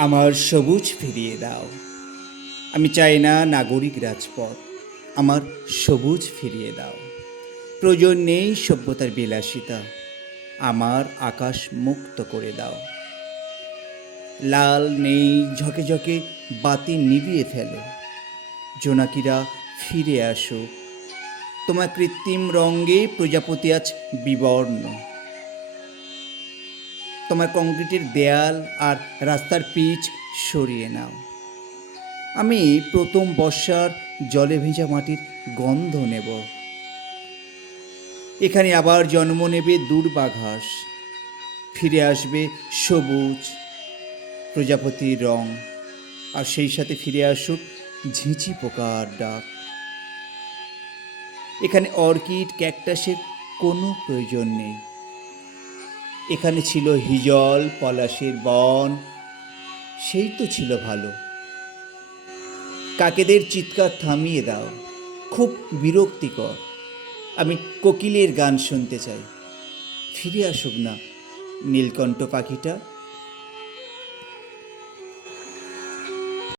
আমার সবুজ ফিরিয়ে দাও। আমি চাই না নাগরিক রাজপথ, আমার সবুজ ফিরিয়ে দাও। প্রয়োজন নেই সভ্যতার বিলাসিতা, আমার আকাশ মুক্ত করে দাও। লাল নেই ঝকে ঝকে বাতি নিভিয়ে ফেলো। জোনাকিরা ফিরে আসো। তোমার কৃত্রিম রঙ্গে প্রজাপতি আজ বিবর্ণ। তোমার কংক্রিটের দেয়াল আর রাস্তার পিচ সরিয়ে নাও। আমি প্রথম বর্ষার জলে ভেজা মাটির গন্ধ নেব। এখানে আবার জন্ম নেবে দুর্বাঘাস। ফিরে আসবে সবুজ প্রজাপতির রং, আর সেই সাথে ফিরে আসুক ঝিঁচি পোকার ডাক। এখানে অর্কিড, ক্যাকটাসের কোনো প্রয়োজন নেই। এখানে ছিল হিজল, পলাশের বন। সেই তো ছিল ভালো। কাকেদের চিৎকার থামিয়ে দাও। খুব বিরক্তিকর। আমি কোকিলের গান শুনতে চাই। ফিরে আসুক না নীলকণ্ঠ পাখিটা।